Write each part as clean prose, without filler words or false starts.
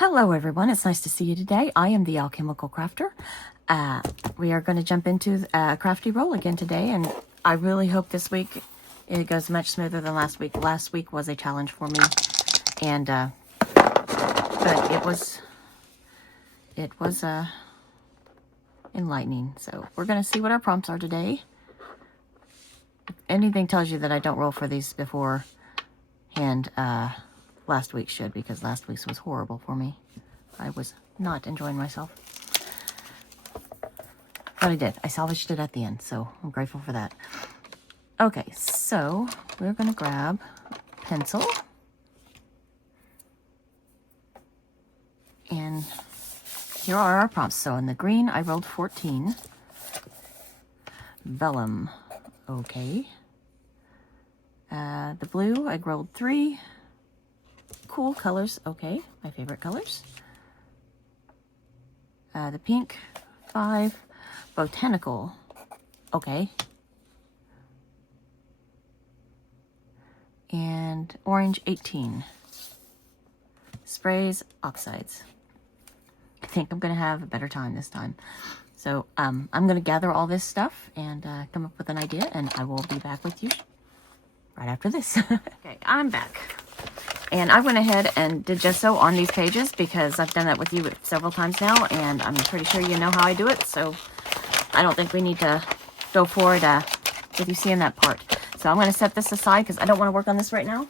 Hello everyone, it's nice to see you today. I am the Alchemical Crafter. We are going to jump into Crafty Roll again today, and I really hope this week it goes much smoother than last week. Last week was a challenge for me, and but it was enlightening. So we're going to see what our prompts are today. If anything tells you that I don't roll for these beforehand, last week should, because last week's was horrible for me. I was not enjoying myself. But I did. I salvaged it at the end, so I'm grateful for that. Okay, so we're going to grab a pencil. And here are our prompts. So in the green, I rolled 14. Vellum. Okay. The blue, I rolled 3. Cool colors, okay, my favorite colors. The pink, 5. Botanical, okay. And orange, 18. Sprays, Oxides. I think I'm going to have a better time this time. So I'm going to gather all this stuff and come up with an idea, and I will be back with you right after this. Okay, I'm back. And I went ahead and did gesso on these pages because I've done that with you several times now, and I'm pretty sure you know how I do it, so I don't think we need to go forward with you seeing that part. So I'm going to set this aside because I don't want to work on this right now.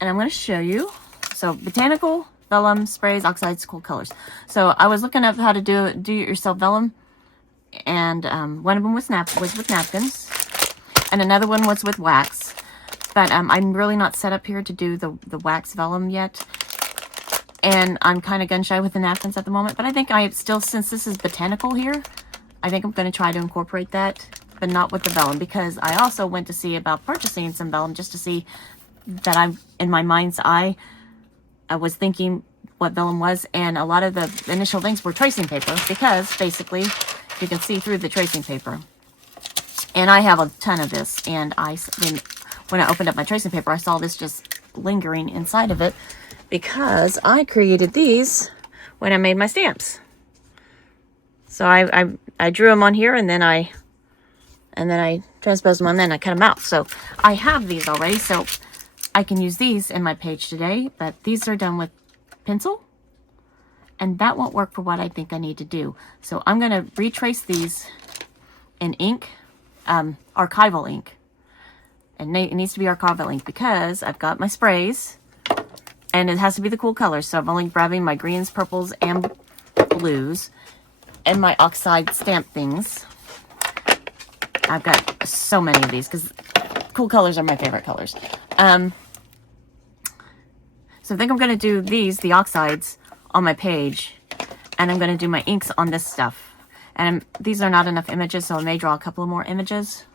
And I'm going to show you. So botanical, vellum, sprays, oxides, cool colors. So I was looking up how to do it yourself vellum, and one of them was with napkins, and another one was with wax. But I'm really not set up here to do the wax vellum yet. And I'm kind of gun-shy with the napkins at the moment. But I think since this is botanical here, I think I'm going to try to incorporate that, but not with the vellum. Because I also went to see about purchasing some vellum just to see that I'm, in my mind's eye, I was thinking what vellum was. And a lot of the initial things were tracing paper. Because, basically, you can see through the tracing paper. And I have a ton of this. And when I opened up my tracing paper, I saw this just lingering inside of it because I created these when I made my stamps. So I drew them on here, and then I transposed them, and then I cut them out. So I have these already, so I can use these in my page today, but these are done with pencil, and that won't work for what I think I need to do. So I'm going to retrace these in ink, archival ink. And it needs to be archival ink because I've got my sprays, and it has to be the cool colors. So I'm only grabbing my greens, purples, and blues, and my oxide stamp things. I've got so many of these because cool colors are my favorite colors. So I think I'm going to do the oxides on my page, and I'm going to do my inks on this stuff. And these are not enough images, so I may draw a couple of more images.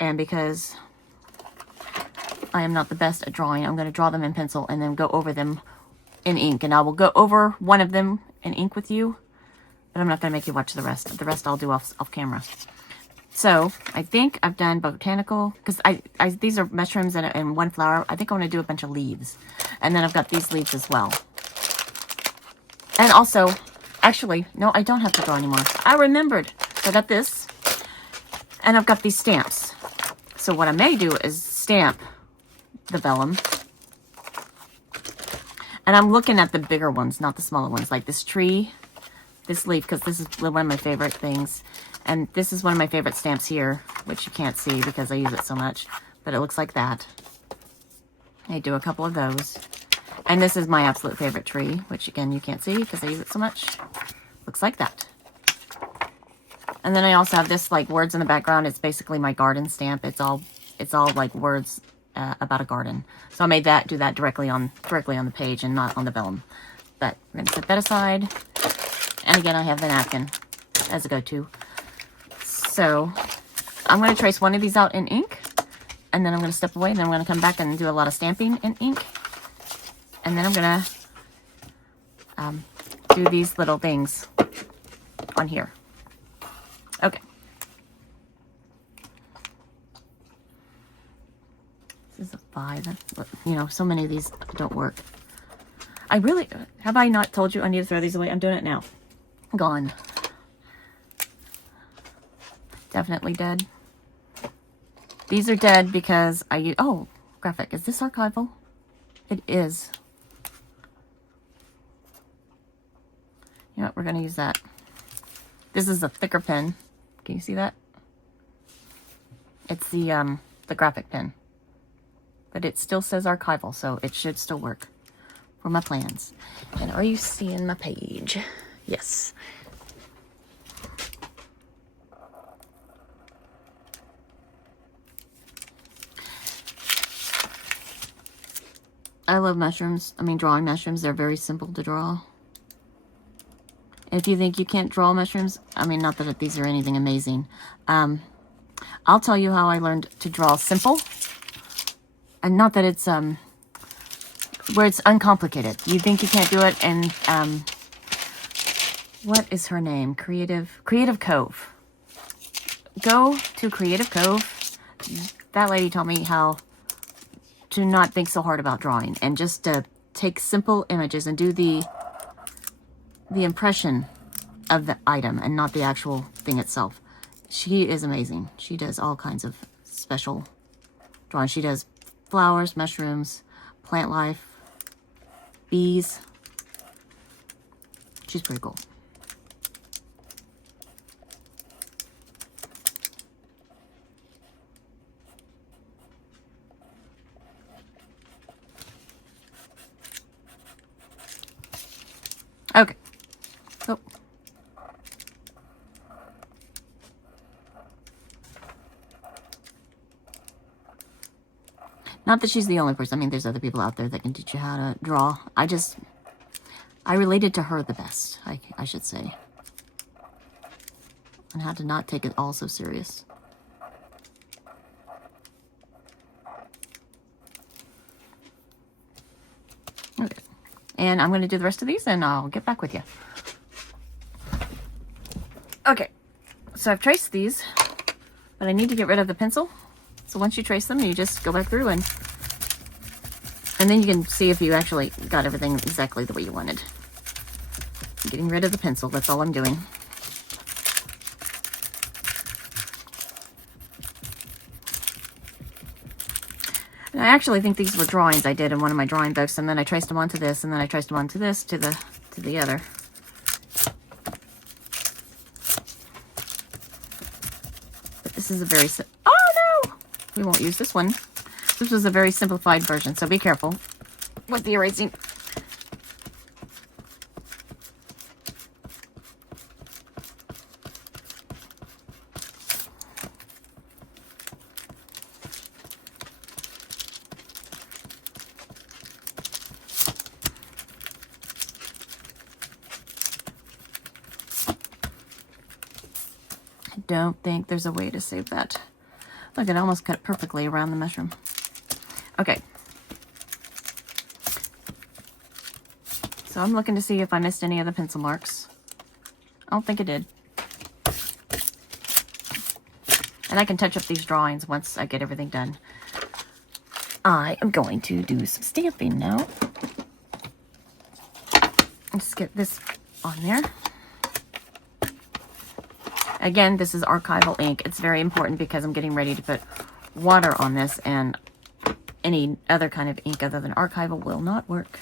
And because I am not the best at drawing, I'm going to draw them in pencil and then go over them in ink. And I will go over one of them in ink with you, but I'm not going to make you watch the rest. The rest I'll do off camera. So I think I've done botanical, because these are mushrooms and one flower. I think I want to do a bunch of leaves. And then I've got these leaves as well. And also, actually, no, I don't have to draw anymore. I remembered. So I got this, and I've got these stamps. So what I may do is stamp the vellum. And I'm looking at the bigger ones, not the smaller ones, like this tree, this leaf, because this is one of my favorite things. And this is one of my favorite stamps here, which you can't see because I use it so much, but it looks like that. I do a couple of those. And this is my absolute favorite tree, which again, you can't see because I use it so much. Looks like that. And then I also have this, like, words in the background. It's basically my garden stamp. It's all like words about a garden. So I made that, do that directly on the page and not on the vellum. But I'm going to set that aside. And again, I have the napkin as a go-to. So I'm going to trace one of these out in ink. And then I'm going to step away. And then I'm going to come back and do a lot of stamping in ink. And then I'm going to do these little things on here. Okay. This is 5. You know, so many of these don't work. I really, have I not told you I need to throw these away? I'm doing it now. Gone. Definitely dead. These are dead because I use, oh, graphic. Is this archival? It is. You know what? We're going to use that. This is a thicker pen. Can you see that? It's the graphic pen. But it still says archival, so it should still work for my plans. And are you seeing my page? Yes. I love mushrooms. I mean, drawing mushrooms. They're very simple to draw. If you think you can't draw mushrooms, I mean, not that these are anything amazing. I'll tell you how I learned to draw simple. And not that it's, where it's uncomplicated. You think you can't do it, and, what is her name? Creative Cove. Go to Creative Cove. That lady taught me how to not think so hard about drawing, and just to take simple images and do the impression of the item and not the actual thing itself. She is amazing. She does all kinds of special drawing. She does flowers, mushrooms, plant life, bees. She's pretty cool. Okay. So. Not that she's the only person. I mean, there's other people out there that can teach you how to draw. I related to her the best, I should say. And how to not take it all so serious. Okay. And I'm going to do the rest of these, and I'll get back with you. Okay. So I've traced these, but I need to get rid of the pencil. So once you trace them, you just go back through and then you can see if you actually got everything exactly the way you wanted. I'm getting rid of the pencil, that's all I'm doing. And I actually think these were drawings I did in one of my drawing books, and then I traced them onto this, and then I traced them onto this to the other. But this is a very oh no! We won't use this one. This was a very simplified version, so be careful with the erasing. I don't think there's a way to save that. Look, it almost cut perfectly around the mushroom. Okay. So I'm looking to see if I missed any of the pencil marks. I don't think I did. And I can touch up these drawings once I get everything done. I am going to do some stamping now. Just get this on there. Again, this is archival ink. It's very important because I'm getting ready to put water on this, and any other kind of ink other than archival will not work.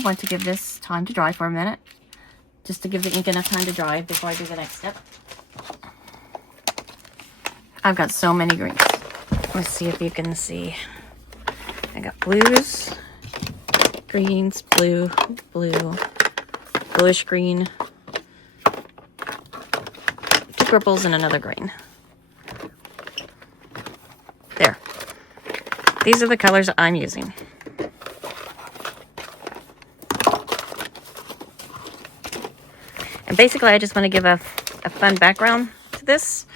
I want to give this time to dry for a minute, just to give the ink enough time to dry before I do the next step. I've got so many greens. Let's see if you can see. I got blues, greens, blue, blue, bluish green, 2 purples, and another green. There. These are the colors I'm using. And basically, I just want to give a fun background to this.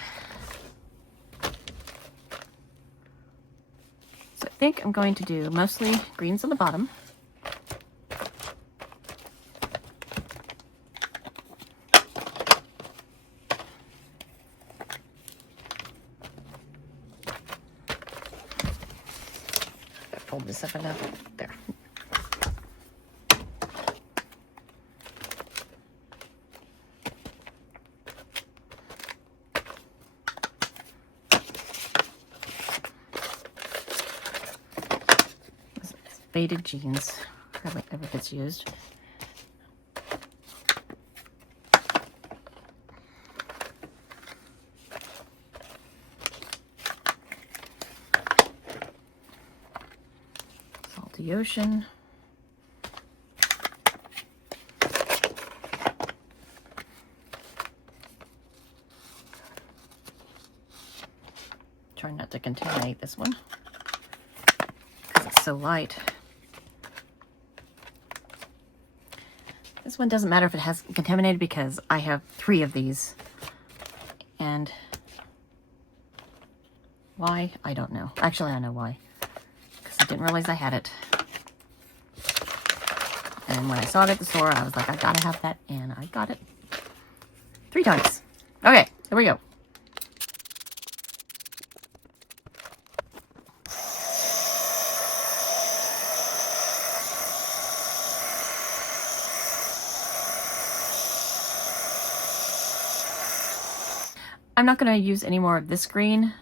So I think I'm going to do mostly greens on the bottom. Fold this up enough. There. Faded jeans. Hardly ever gets used. Salty Ocean. Try not to contaminate this one because it's so light. This one doesn't matter if it has contaminated because I have 3 of these. And why? I don't know. Actually, I know why. Because I didn't realize I had it. And when I saw it at the store, I was like, I gotta have that. And I got it 3 times. Okay, here we go. I'm not going to use any more of this green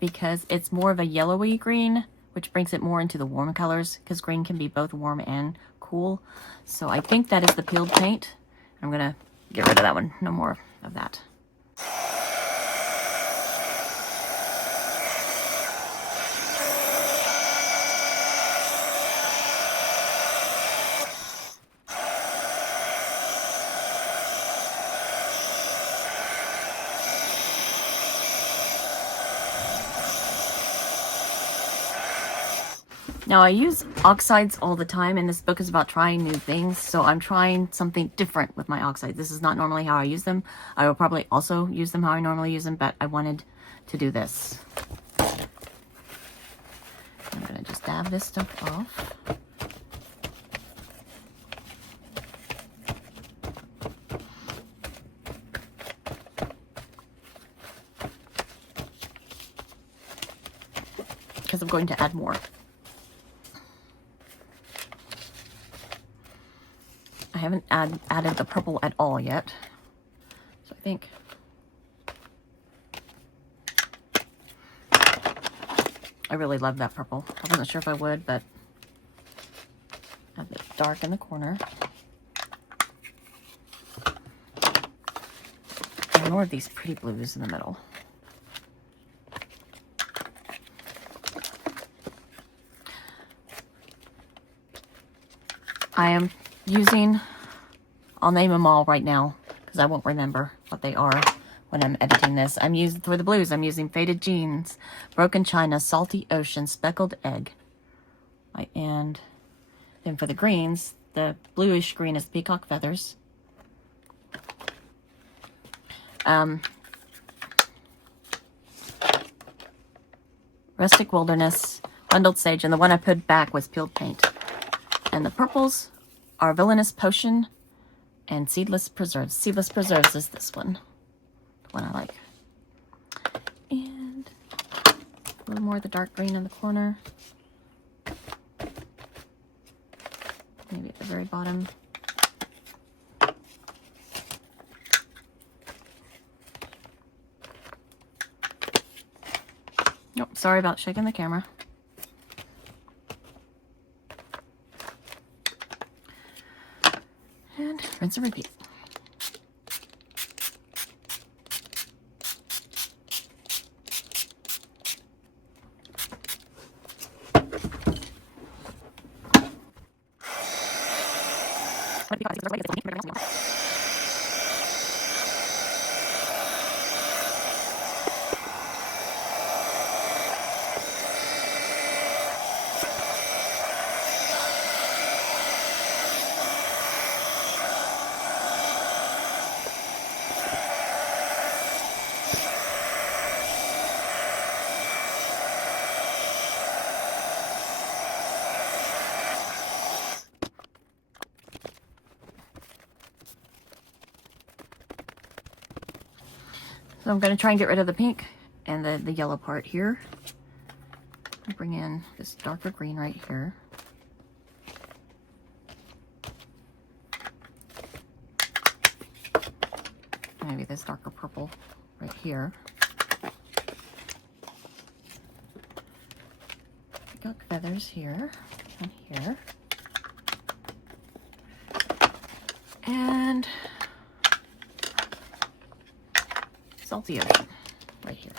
because it's more of a yellowy green, which brings it more into the warm colors because green can be both warm and cool. So I think that is the peeled paint. I'm going to get rid of that one. No more of that. Now, I use oxides all the time, and this book is about trying new things, so I'm trying something different with my oxides. This is not normally how I use them. I will probably also use them how I normally use them, but I wanted to do this. I'm going to just dab this stuff off. Because I'm going to add more. I haven't added the purple at all yet. So I think I really love that purple. I wasn't sure if I would, but add the dark in the corner. And more of these pretty blues in the middle. I am using, I'll name them all right now because I won't remember what they are when I'm editing this. I'm using, for the blues, I'm using Faded Jeans, Broken China, Salty Ocean, Speckled Egg. And then for the greens, the bluish green is Peacock Feathers. Rustic Wilderness, Bundled Sage, and the one I put back was Peeled Paint. And the purples are Villainous Potion and Seedless Preserves. Seedless Preserves is this one. The one I like. And a little more of the dark green in the corner. Maybe at the very bottom. Nope, sorry about shaking the camera. And rinse and repeat. So I'm going to try and get rid of the pink and the yellow part here. I'll bring in this darker green right here. Maybe this darker purple right here. Got feathers here and here. And salty ocean right here.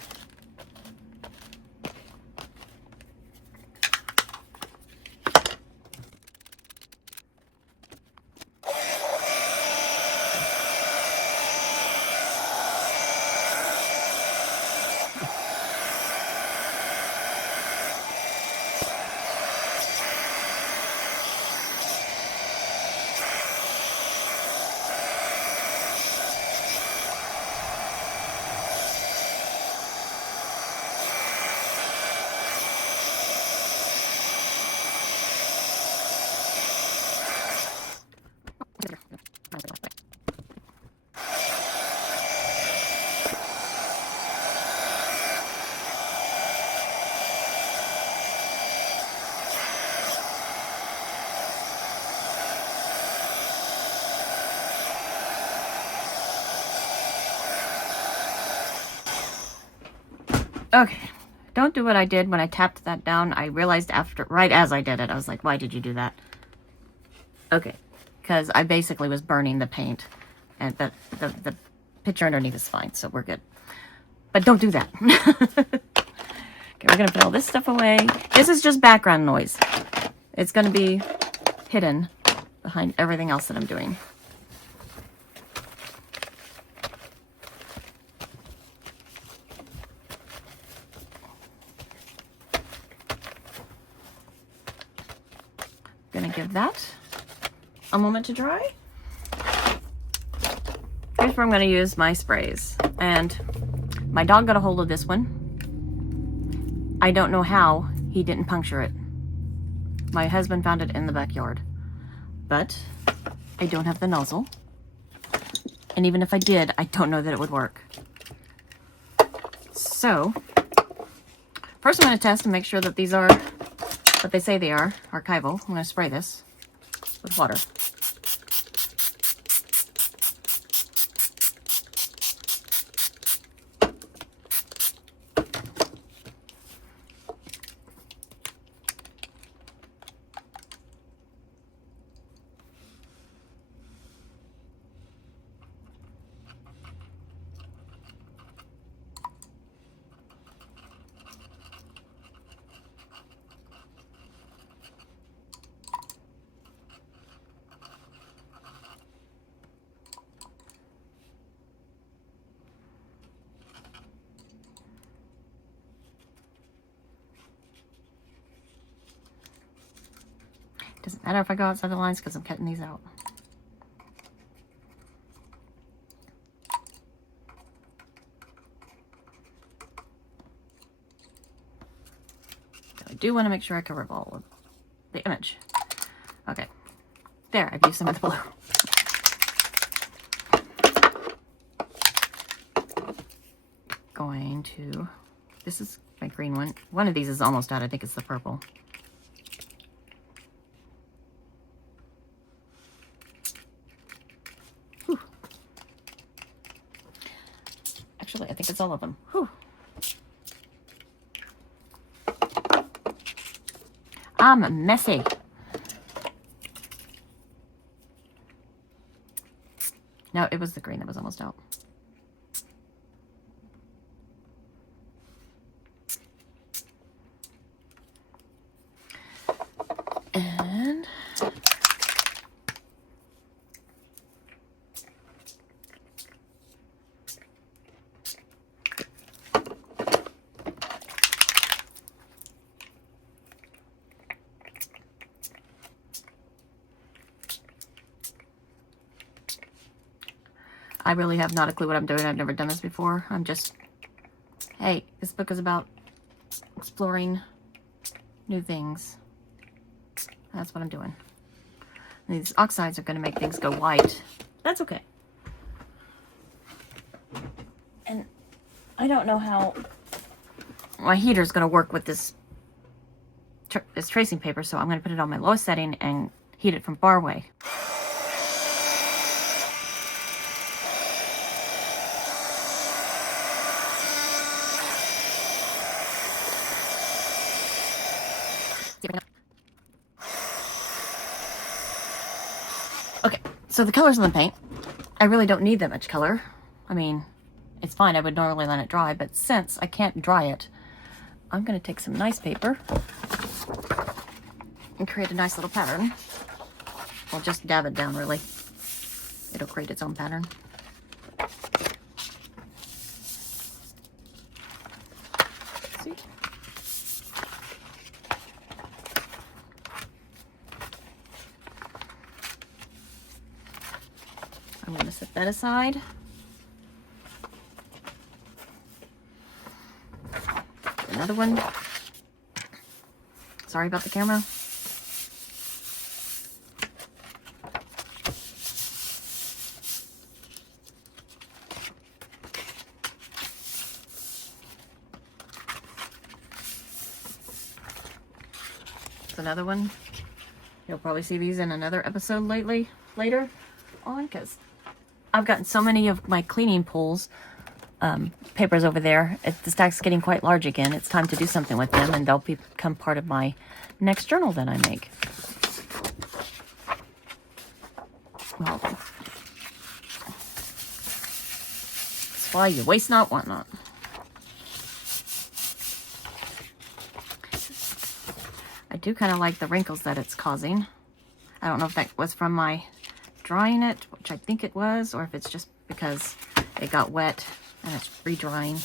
Okay, don't do what I did when I tapped that down. I realized right as I did it, I was like, why did you do that? Okay, because I basically was burning the paint, and the picture underneath is fine, so we're good. But don't do that. Okay, we're gonna put all this stuff away. This is just background noise. It's gonna be hidden behind everything else that I'm doing. Gonna give that a moment to dry. Here's where I'm gonna use my sprays. And my dog got a hold of this one. I don't know how he didn't puncture it. My husband found it in the backyard. But I don't have the nozzle. And even if I did, I don't know that it would work. So, first I'm gonna test and make sure that these are what they say they are, archival. I'm going to spray this with water. Doesn't matter if I go outside the lines because I'm cutting these out. So I do want to make sure I cover all of the image. Okay. There, I've used some of the blue. Going to, this is my green one. One of these is almost out. I think it's the purple. Actually, I think it's all of them. Whew. I'm messy. No, it was the green that was almost out. And I really have not a clue what I'm doing. I've never done this before. I'm just, hey, this book is about exploring new things. That's what I'm doing. And these oxides are going to make things go white. That's okay. And I don't know how my heater is going to work with this tracing paper, so I'm going to put it on my lowest setting and heat it from far away. Okay, so the colors on the paint, I really don't need that much color. I mean, it's fine, I would normally let it dry, but since I can't dry it, I'm gonna take some nice paper and create a nice little pattern. I'll just dab it down, really. It'll create its own pattern. See? I'm going to set that aside. Another one. Sorry about the camera. It's another one. You'll probably see these in another episode later on, because I've gotten so many of my cleaning pools papers over there. The stack's getting quite large again. It's time to do something with them, and they'll become part of my next journal that I make. Well, that's why you waste not, want not. I do kind of like the wrinkles that it's causing. I don't know if that was from my drying it, which I think it was, or if it's just because it got wet and it's re-drying.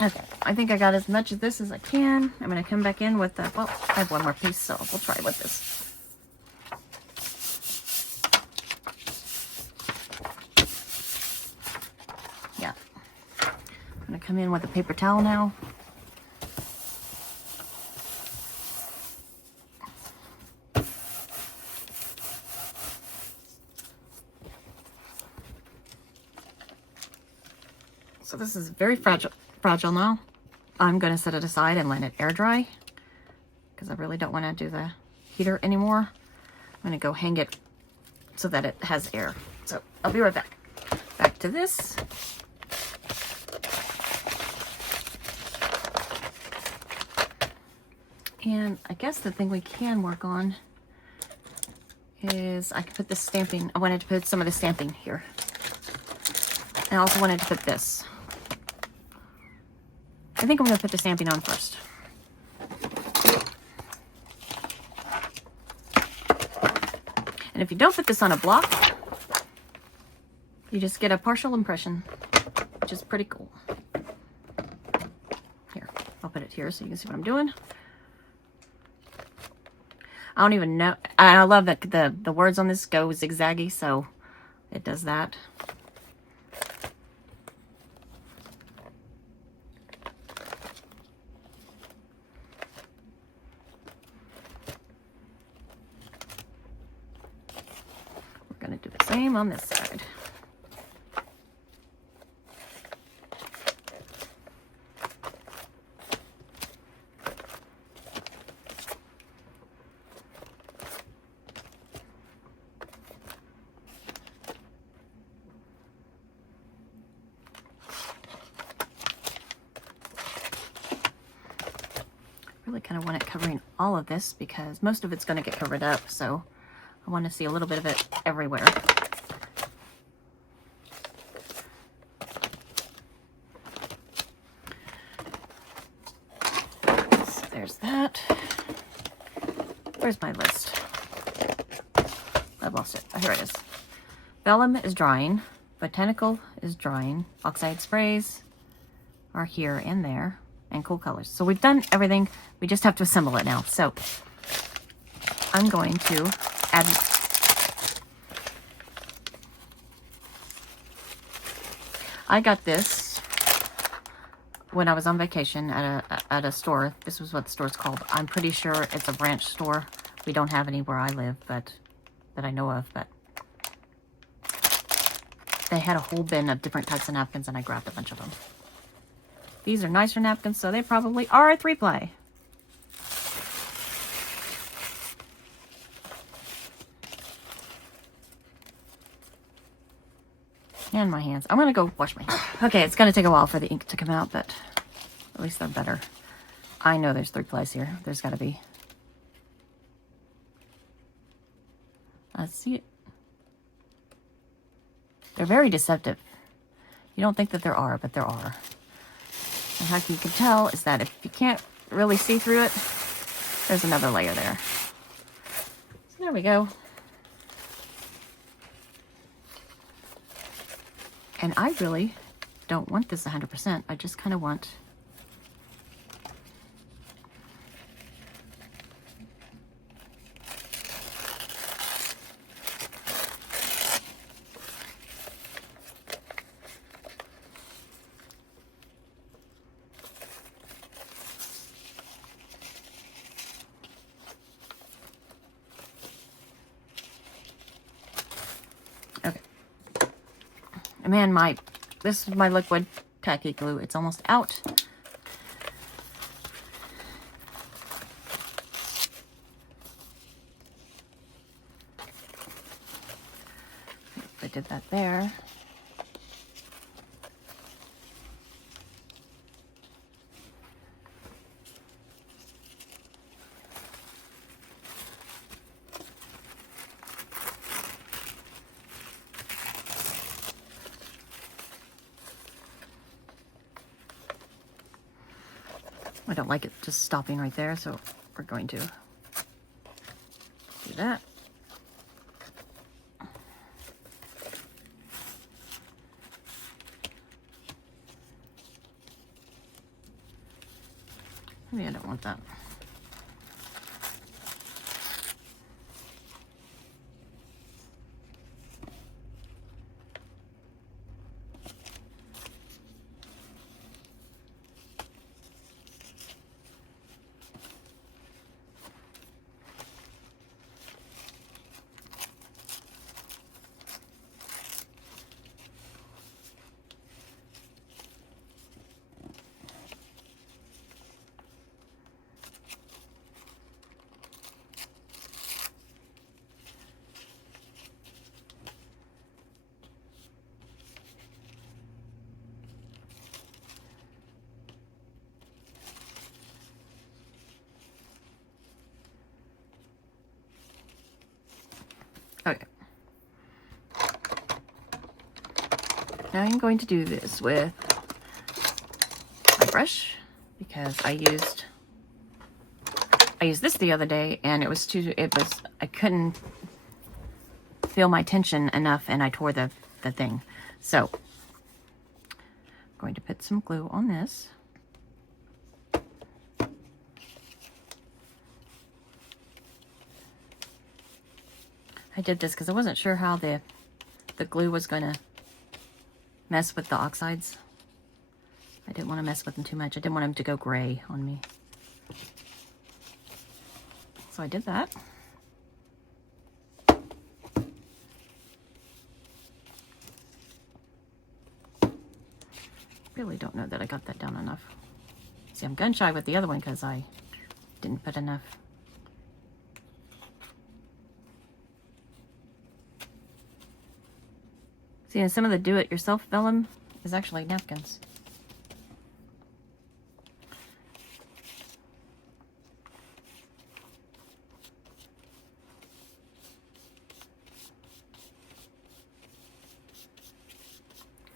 Okay, I think I got as much of this as I can. I'm going to come back in with the, well, I have one more piece, so we'll try with this. Come in with a paper towel now. So this is very fragile now. I'm going to set it aside and let it air dry because I really don't want to do the heater anymore. I'm going to go hang it so that it has air. So I'll be right back. Back to this. And I guess the thing we can work on is I can put this stamping. I wanted to put some of the stamping here. I also wanted to put this. I think I'm going to put the stamping on first. And if you don't put this on a block, you just get a partial impression, which is pretty cool. Here, I'll put it here so you can see what I'm doing. I don't even know. I love that the words on this go zigzaggy, so it does that. We're going to do the same on this side. kind of want it covering all of this because most of it's going to get covered up, so I want to see a little bit of it everywhere. So there's that. Where's my list? I've lost it. Oh, here it is. Vellum is drying. Botanical is drying. Oxide sprays are here and there. And cool colors. So we've done everything. We just have to assemble it now. So I'm going to add. I got this when I was on vacation at a store. This was what the store's called. I'm pretty sure it's a branch store. We don't have any where I live, but that I know of. But they had a whole bin of different types of napkins, and I grabbed a bunch of them. These are nicer napkins, so they probably are 3-ply. And my hands. I'm going to go wash my hands. Okay, it's going to take a while for the ink to come out, but at least they're better. I know there's 3-plies here. There's got to be. Let's see it. They're very deceptive. You don't think that there are, but there are. And how you can tell is that if you can't really see through it, there's another layer there. So there we go. And I really don't want this 100%. I just kind of want man, this is my liquid tacky glue. It's almost out. I did that there. I don't like it just stopping right there, so we're going to do that. Maybe I don't want that. Okay. Now I'm going to do this with my brush because I used this the other day and I couldn't feel my tension enough and I tore the thing. So I'm going to put some glue on this. I did this because I wasn't sure how the glue was going to mess with the oxides. I didn't want to mess with them too much. I didn't want them to go gray on me. So I did that. Really don't know that I got that down enough. See, I'm gun shy with the other one because I didn't put enough. See, and some of the do-it-yourself vellum is actually napkins.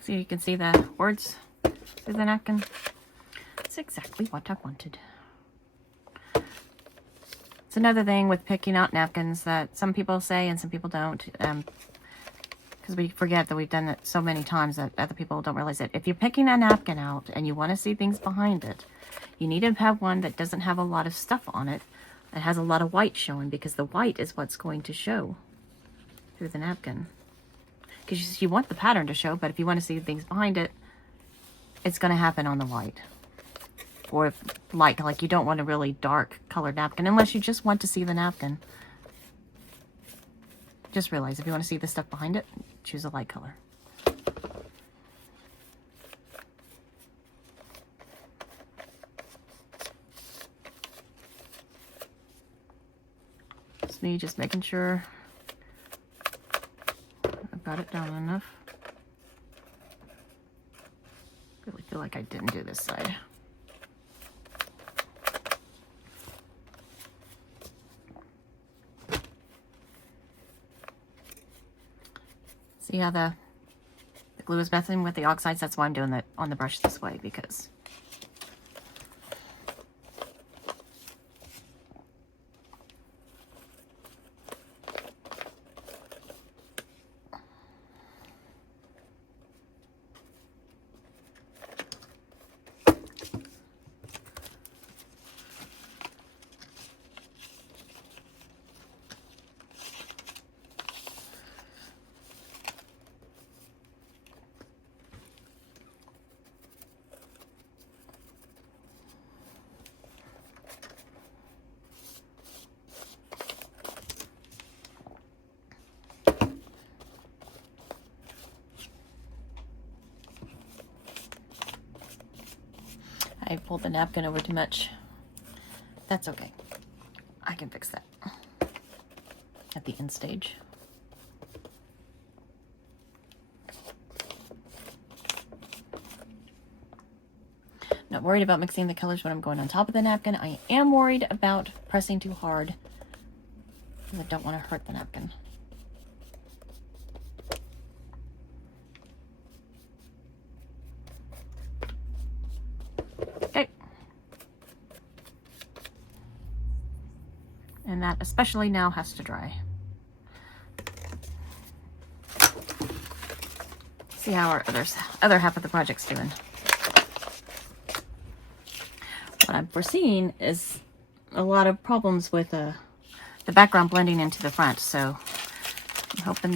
So you can see the words through the napkin. It's exactly what I wanted. It's another thing with picking out napkins that some people say and some people don't. Because we forget that we've done it so many times that other people don't realize it. If you're picking a napkin out and you want to see things behind it, you need to have one that doesn't have a lot of stuff on it. It has a lot of white showing, because the white is what's going to show through the napkin. Because you want the pattern to show, but if you want to see things behind it, it's going to happen on the white. Or light, like you don't want a really dark colored napkin unless you just want to see the napkin. Just realize if you want to see the stuff behind it, choose a light color. It's me just making sure I've got it down enough. Really feel like I didn't do this side. See how the glue is messing with the oxides? That's why I'm doing it on the brush this way, because I pulled the napkin over too much. That's okay. I can fix that at the end stage. Not worried about mixing the colors when I'm going on top of the napkin. I am worried about pressing too hard, because I don't want to hurt the napkin. Okay. And that especially now has to dry. See how our other half of the project's doing. What I'm foreseeing is a lot of problems with the background blending into the front, so I'm hoping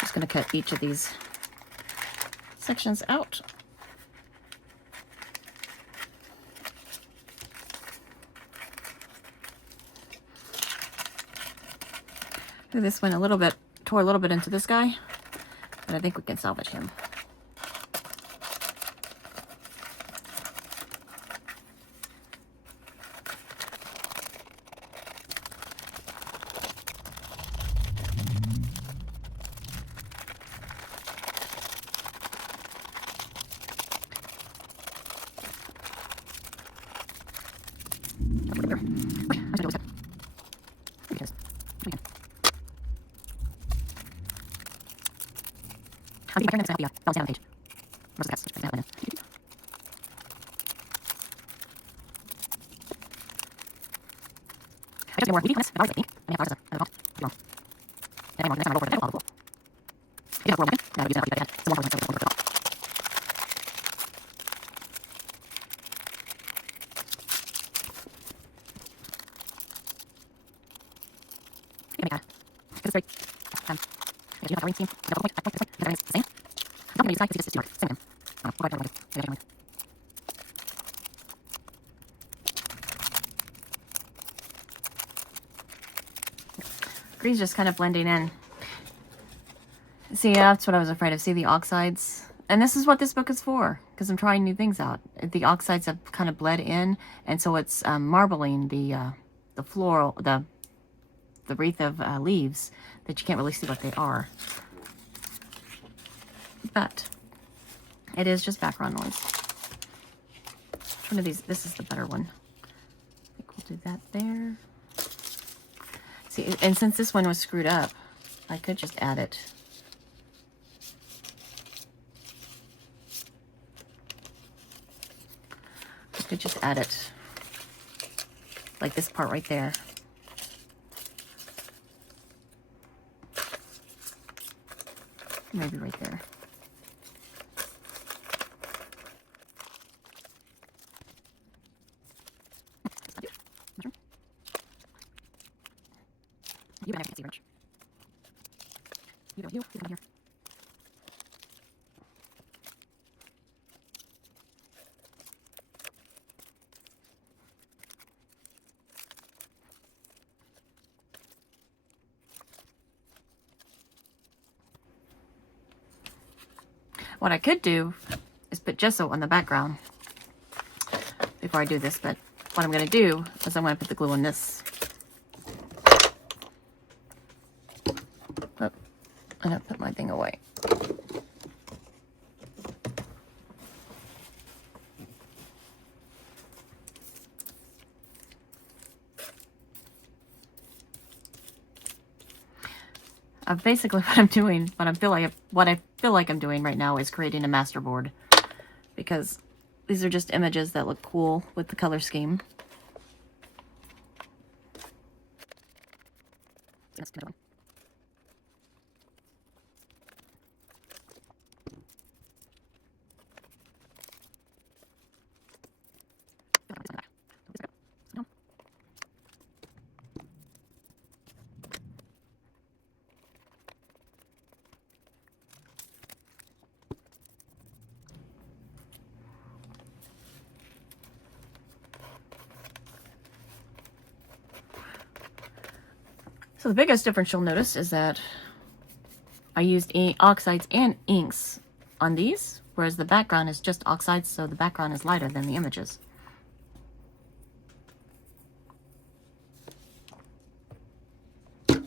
just going to cut each of these sections out. This went a little bit, tore a little bit into this guy, but I think we can salvage him. I think my turn is going to have the balance down the page. Where's the cuts? Just in. I just need more weedy on this. I've always got ink. I may have flowers as a font. Wrong. And I want next time I roll for the title, I'll roll. You didn't have 4 1. No, you didn't have to. It's a 1 for the top. You can make that. Because it's very. You have a ring scheme. Double point. This way. Because everything's the same. I'm not going to use that because it's too hard. Same name. Oh, we'll go ahead and do it. Green's just kind of blending in. See, that's what I was afraid of. See the oxides? And this is what this book is for, because I'm trying new things out. The oxides have kind of bled in, and so it's marbling the floral, the wreath of leaves that you can't really see what they are. But it is just background noise. One of these, this is the better one. I think we'll do that there. See, and since this one was screwed up, I could just add it could just add it like this part right there. Maybe right there. You and I can't see much. You go here. What I could do is put gesso on the background before I do this, but what I'm going to do is I'm going to put the glue on this. Oh, I don't put my thing away. Basically what I'm doing, what I feel like I'm doing right now is creating a master board, because these are just images that look cool with the color scheme. So the biggest difference you'll notice is that I used oxides and inks on these, whereas the background is just oxides, so the background is lighter than the images. I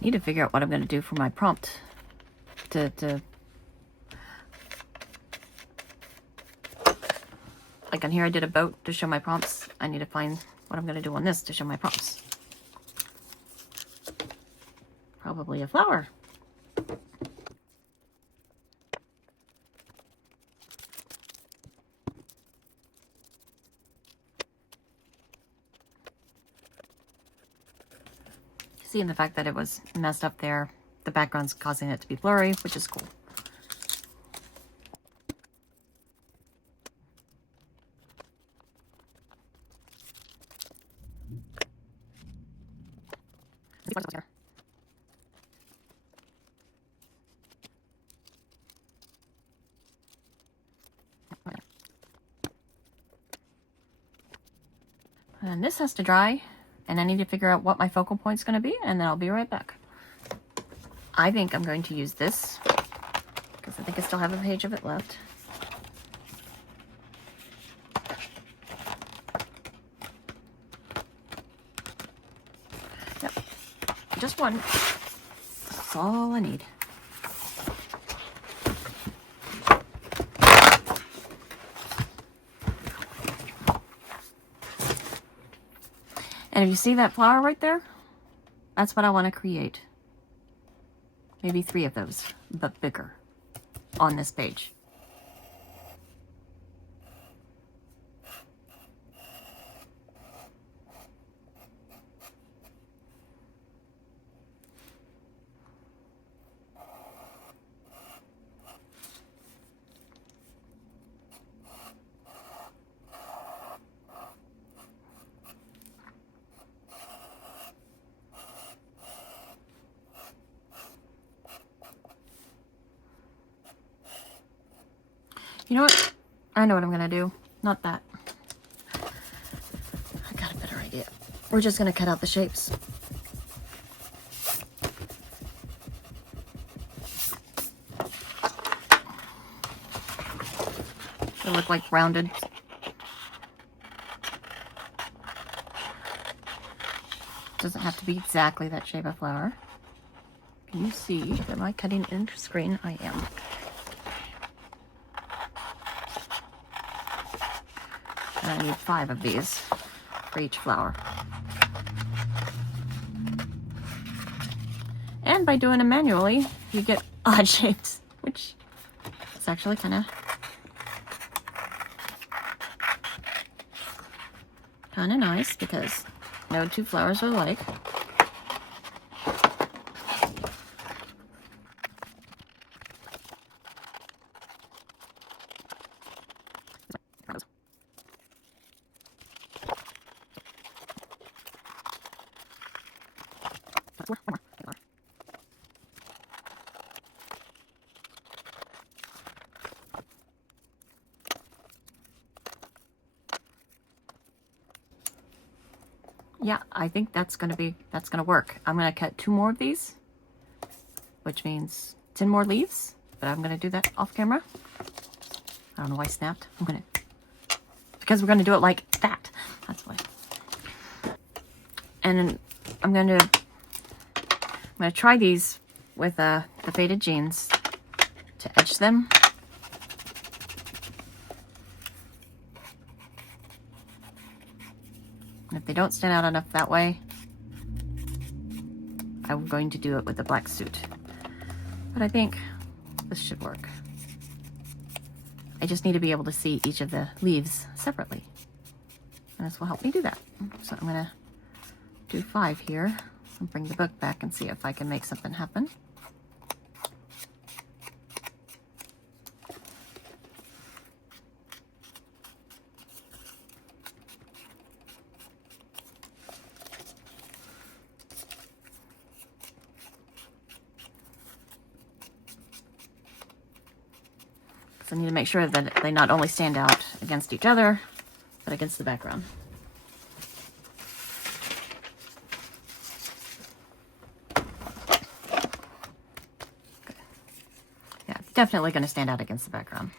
need to figure out what I'm going to do for my prompt like on here I did a boat to show my prompts. I need to find what I'm going to do on this to show my prompts. Probably a flower. Seeing the fact that it was messed up there, the background's causing it to be blurry, which is cool. And this has to dry, and I need to figure out what my focal point's going to be, and then I'll be right back. I think I'm going to use this, because I think I still have a page of it left. Yep, just one. That's all I need. And if you see that flower right there, that's what I want to create. Maybe 3 of those, but bigger, on this page. You know what? I know what I'm going to do. Not that. I got a better idea. We're just going to cut out the shapes. They look like rounded. Doesn't have to be exactly that shape of flower. Can you see? Am I cutting into screen? I am. And I need 5 of these for each flower. And can, by doing them manually, you get odd shapes, which is actually kind of nice because no two flowers are alike. Yeah, I think that's gonna work. I'm gonna cut 2 more of these, which means 10 more leaves, but I'm gonna do that off camera. I don't know why I snapped. Because we're gonna do it like that. That's why. And I'm gonna try these with the faded jeans to edge them. And if they don't stand out enough that way, I'm going to do it with the black suit. But I think this should work. I just need to be able to see each of the leaves separately. And this will help me do that. So I'm gonna do 5 here and bring the book back and see if I can make something happen. I need to make sure that they not only stand out against each other, but against the background. Good. Yeah, definitely going to stand out against the background.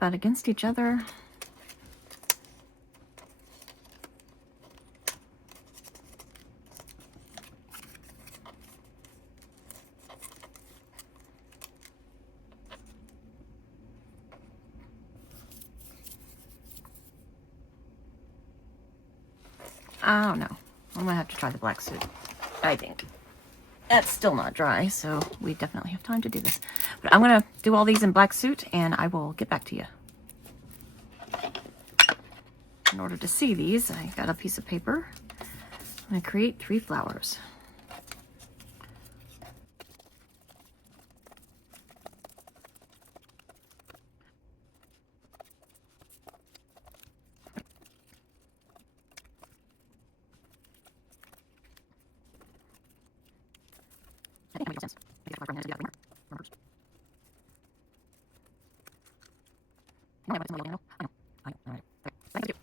But against each other. I don't know. I'm gonna have to try the black suit, I think. That's still not dry, so we definitely have time to do this. But I'm gonna do all these in black suit and I will get back to you. In order to see these, I got a piece of paper. I'm gonna create 3 flowers. I think that makes sense. Maybe if I from there to the other one. I know. All right. Thank you.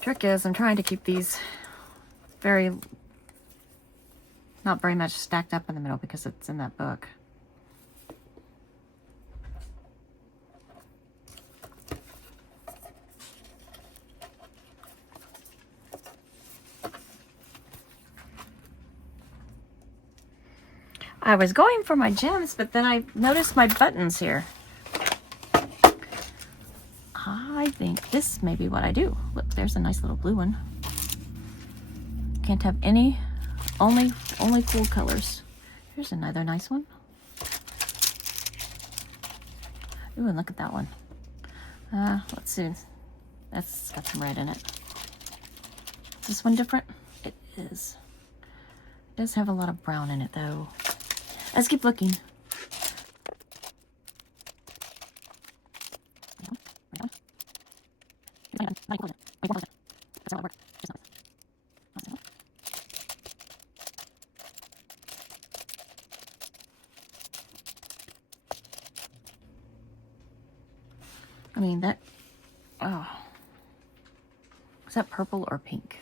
Trick is I'm trying to keep these not very much stacked up in the middle because it's in that book. I was going for my gems, but then I noticed my buttons here. I think this may be what I do. Look, there's a nice little blue one. Can't have any, only cool colors. Here's another nice one. Ooh, and look at that one. Let's see. That's got some red in it. Is this one different? It is. It does have a lot of brown in it, though. Let's keep looking. I mean, that, oh, is that purple or pink?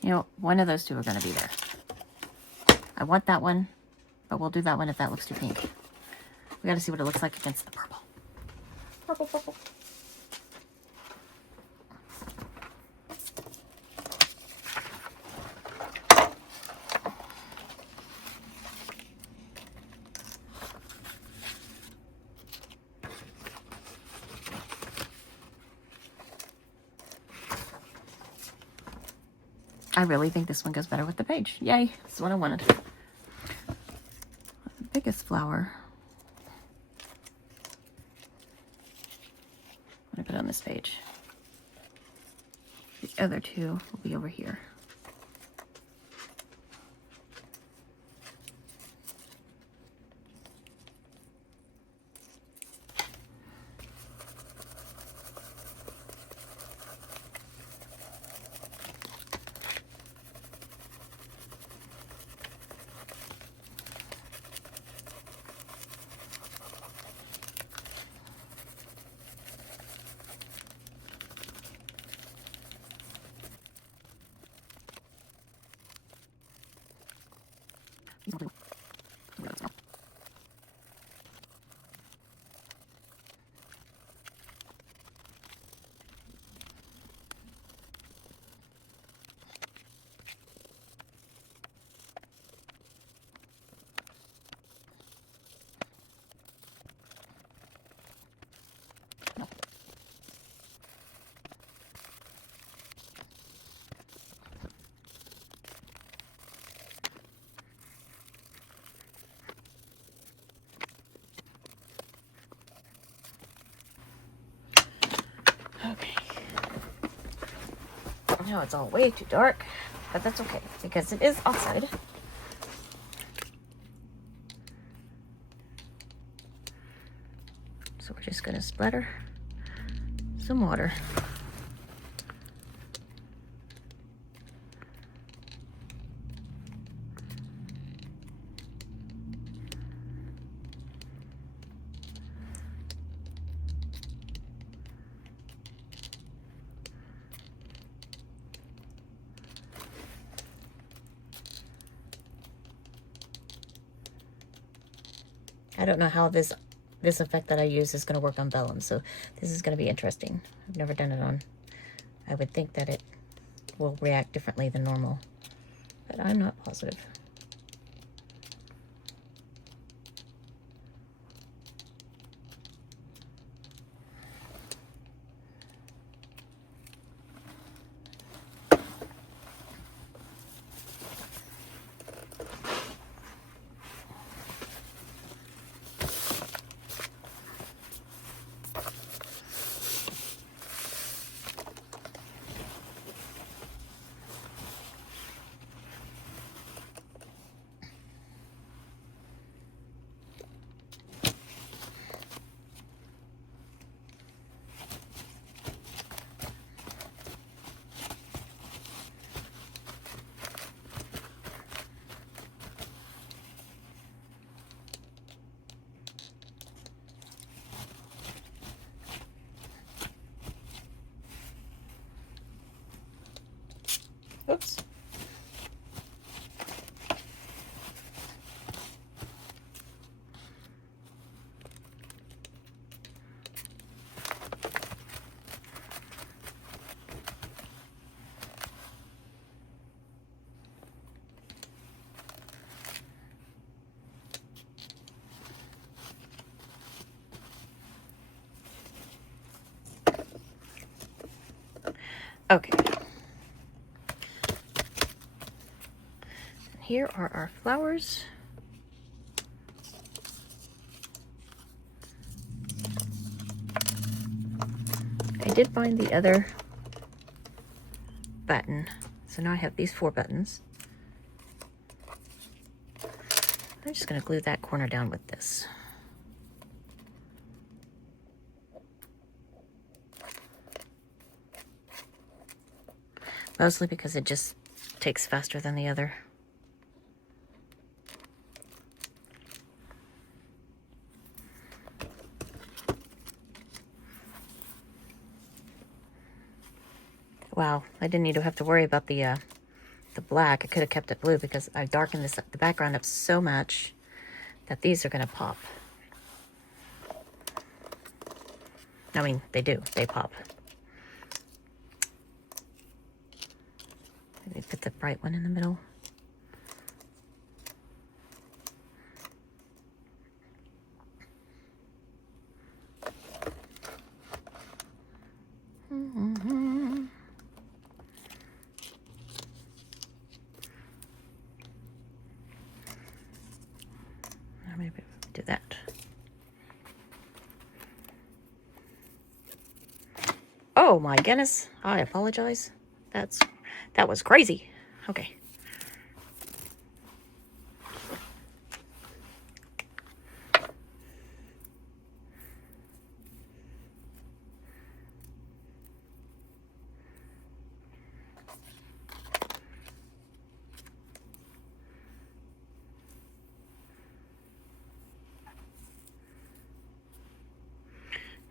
You know, one of those two are going to be there. I want that one, but we'll do that one if that looks too pink. We got to see what it looks like against the purple. Purple, purple. I really think this one goes better with the page. Yay, that's what I wanted. The biggest flower. I'm gonna put it on this page. The other two will be over here. Okay. Now it's all way too dark, but that's okay because it is Oxide. So we're just going to splatter some water. I don't know how this effect that I use is going to work on Vellum, so this is going to be interesting. I've never done it on. I would think that it will react differently than normal, but I'm not positive. Oops. Okay. Here are our flowers. I did find the other button, so now I have these 4 buttons. I'm just going to glue that corner down with this. Mostly because it just takes faster than the other. Wow, I didn't need to have to worry about the black. I could have kept it blue because I darkened the background up so much that these are going to pop. I mean, they do. They pop. Let me put the bright one in the middle. Maybe do that. Oh my goodness. I apologize. That was crazy. Okay.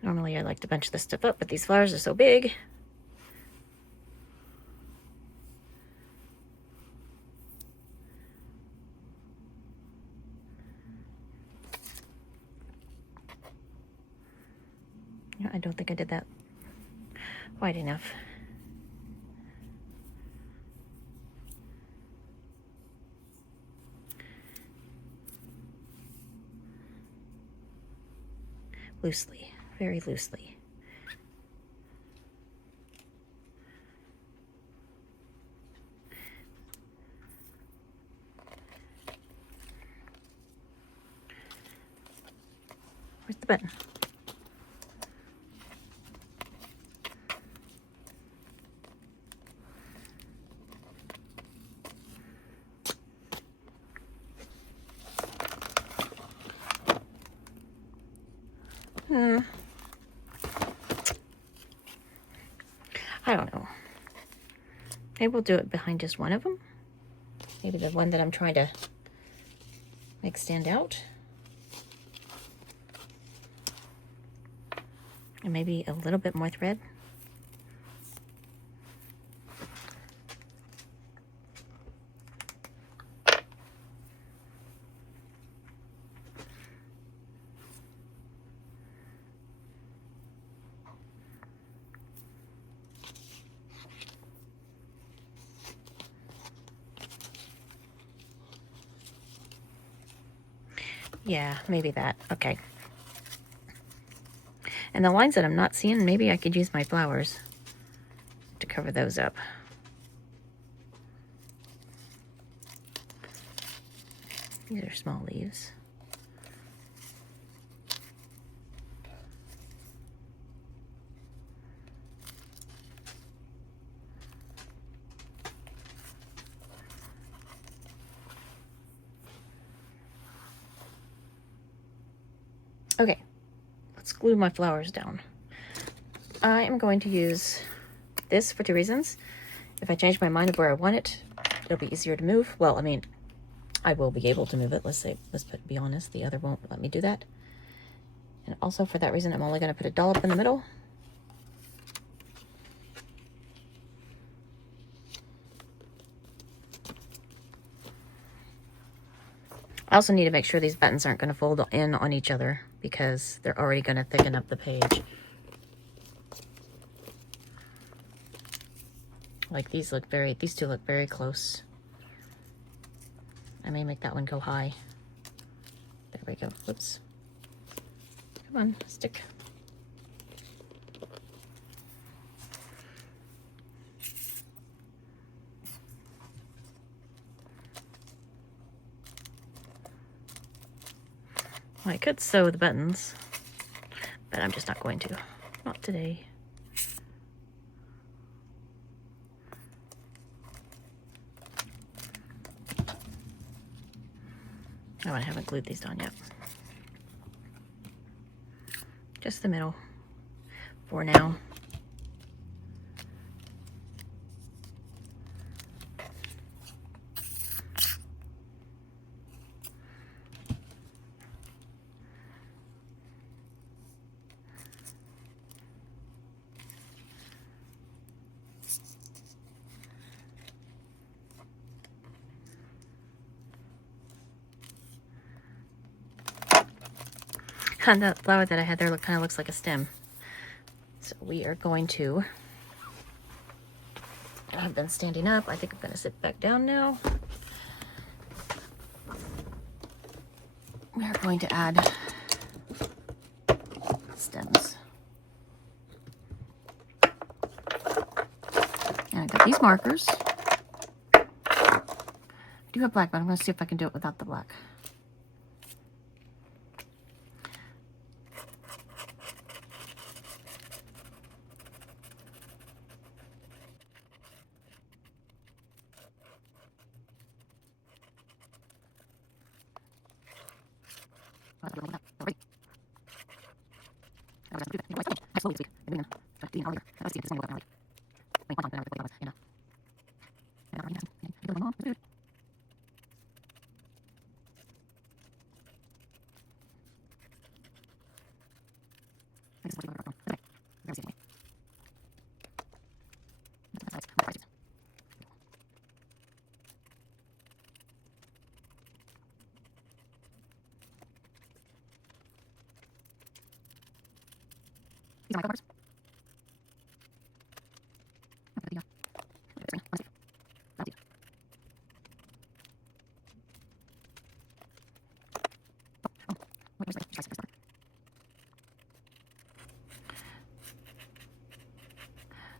Normally I like to bunch this stuff up, but these flowers are so big. I don't think I did that wide enough. Loosely, very loosely. Where's the button? I don't know. Maybe we'll do it behind just one of them. Maybe the one that I'm trying to make stand out. And maybe a little bit more thread. Yeah, maybe that. Okay. And the lines that I'm not seeing, maybe I could use my flowers to cover those up. These are small leaves. Okay, let's glue my flowers down. I am going to use this for 2 reasons. If I change my mind of where I want it, it'll be easier to move. Well, I mean, I will be able to move it. Be honest, the other won't let me do that. And also for that reason, I'm only going to put a dollop in the middle. I also need to make sure these buttons aren't going to fold in on each other because they're already going to thicken up the page. Like these two look very close. I may make that one go high. There we go. Whoops. Come on, stick. Well, I could sew the buttons, but I'm just not going to. Not today. Oh, I haven't glued these on yet. Just the middle for now. God, that flower that I had there kind of looks like a stem. So we are going to, I've been standing up. I think I'm going to sit back down now. We are going to add stems. And I got these markers. I do have black, but I'm going to see if I can do it without the black.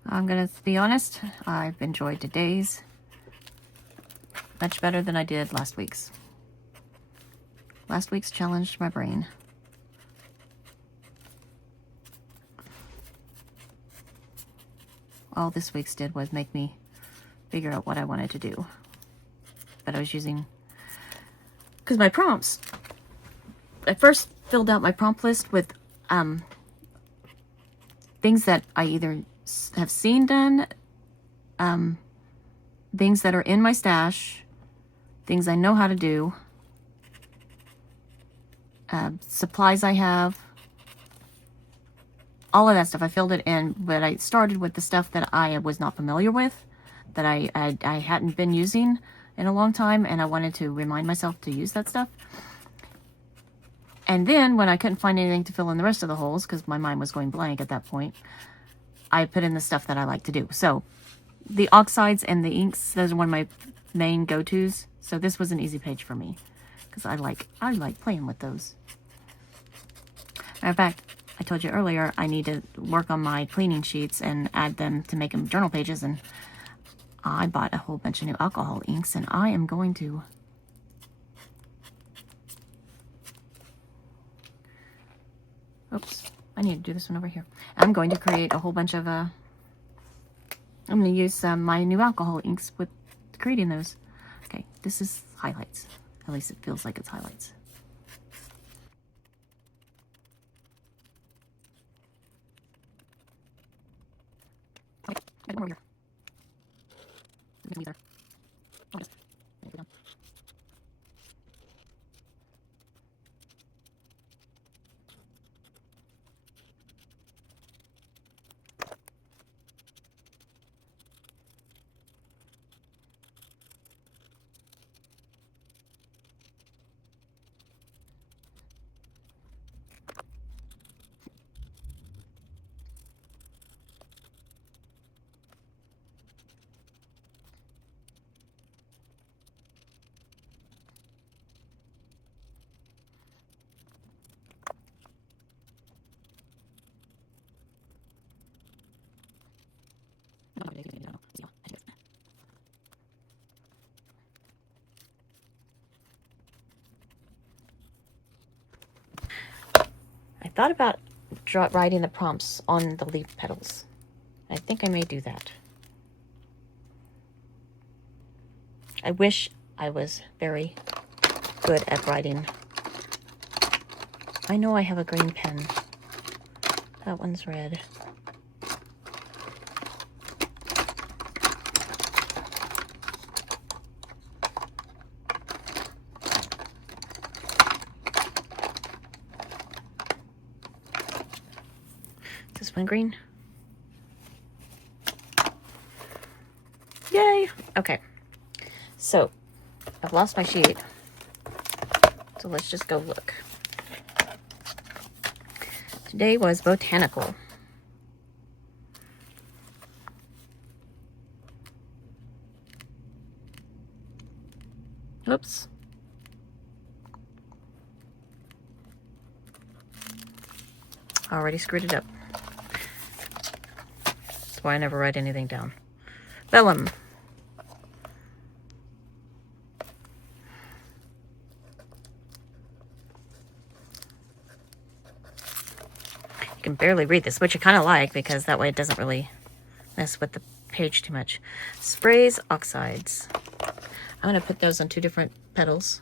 I'm gonna be honest, I've enjoyed today's much better than I did last week's. Last week's challenged my brain. All this week's did was make me figure out what I wanted to do. But I was using, because my prompts, I first filled out my prompt list with things that I either have seen done, things that are in my stash, things I know how to do, supplies I have, all of that stuff. I filled it in, but I started with the stuff that I was not familiar with, that I hadn't been using in a long time, and I wanted to remind myself to use that stuff. And then when I couldn't find anything to fill in the rest of the holes, because my mind was going blank at that point, I put in the stuff that I like to do. So the oxides and the inks, those are one of my main go-tos. So this was an easy page for me, because I like playing with those. Matter of fact, I told you earlier, I need to work on my cleaning sheets and add them to make them journal pages. And I bought a whole bunch of new alcohol inks, and I am going to oops, I need to do this one over here. I'm going to create a whole bunch of, I'm going to use my new alcohol inks with creating those. Okay, this is highlights. At least it feels like it's highlights. Okay, over here. I thought about writing the prompts on the leaf petals. I think I may do that. I wish I was very good at writing. I know I have a green pen. That one's red. This one green. Yay! Okay. So, I've lost my sheet. So let's just go look. Today was botanical. Oops. Already screwed it up. That's why I never write anything down. Vellum. You can barely read this, which I kind of like because that way it doesn't really mess with the page too much. Sprays, Oxides. I'm going to put those on 2 different petals.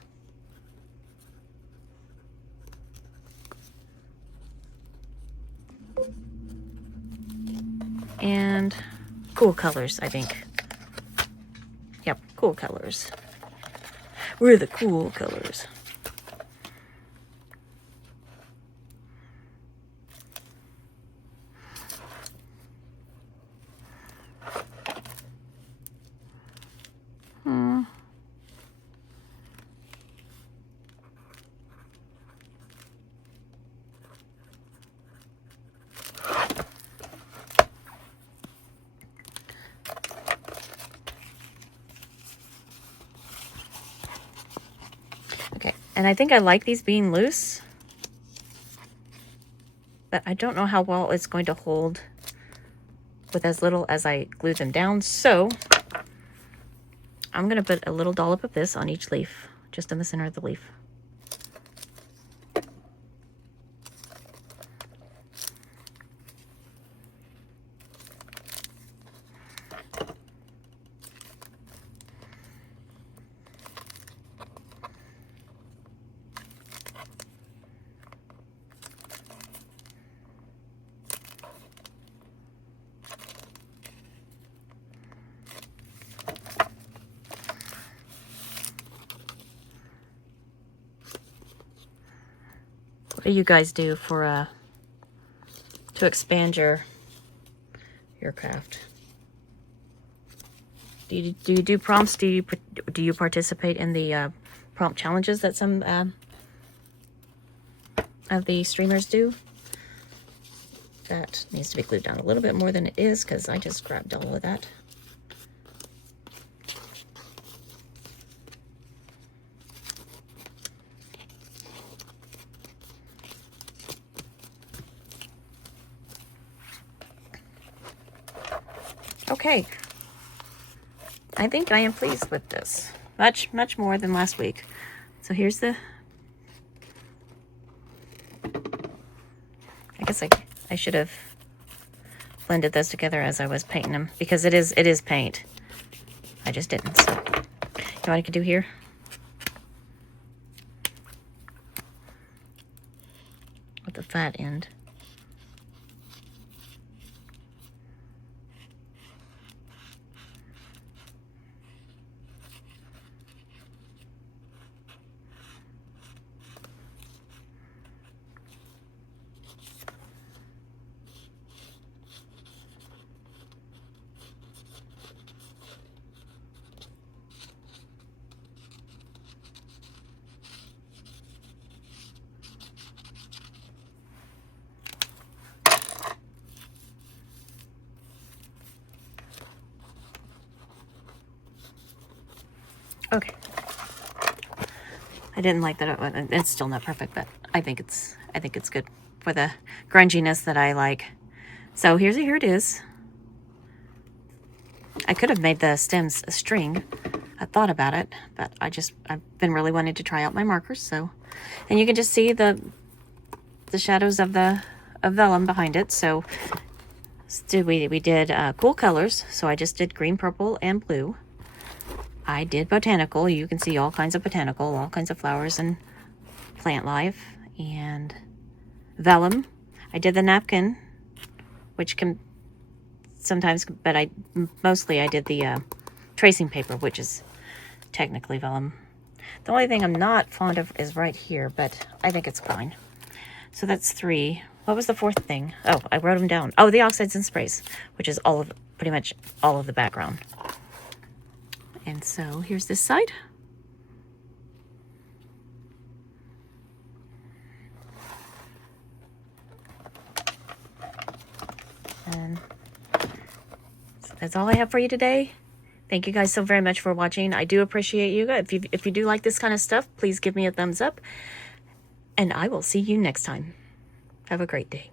And cool colors, I think. Yep, cool colors. We're the cool colors. Okay, and I think I like these being loose, but I don't know how well it's going to hold with as little as I glue them down. So I'm going to put a little dollop of this on each leaf, just in the center of the leaf. What do you guys do for to expand your craft? Do you do prompts? Do you participate in the prompt challenges that some of the streamers do? That needs to be glued down a little bit more than it is because I just grabbed all of that. Okay, I think I am pleased with this. Much more than last week. So here's the, I guess I should have blended those together as I was painting them because it is paint. I just didn't. So, you know what I could do here? With the flat end. Okay. I didn't like that. It's still not perfect, but I think it's good for the grunginess that I like. So here it is. I could have made the stems a string. I thought about it, but I've been really wanting to try out my markers. So, and you can just see the shadows of vellum behind it. So we did cool colors. So I just did green, purple, and blue. I did botanical. You can see all kinds of botanical, all kinds of flowers and plant life. And vellum. I did the napkin, which can sometimes, but mostly I did the tracing paper, which is technically vellum. The only thing I'm not fond of is right here, but I think it's fine. So that's 3. What was the 4th thing? Oh, I wrote them down. Oh, the Oxides and Sprays, which is pretty much all of the background. And so here's this side. that's all I have for you today. Thank you guys so very much for watching. I do appreciate you guys. If you do like this kind of stuff, please give me a thumbs up. And I will see you next time. Have a great day.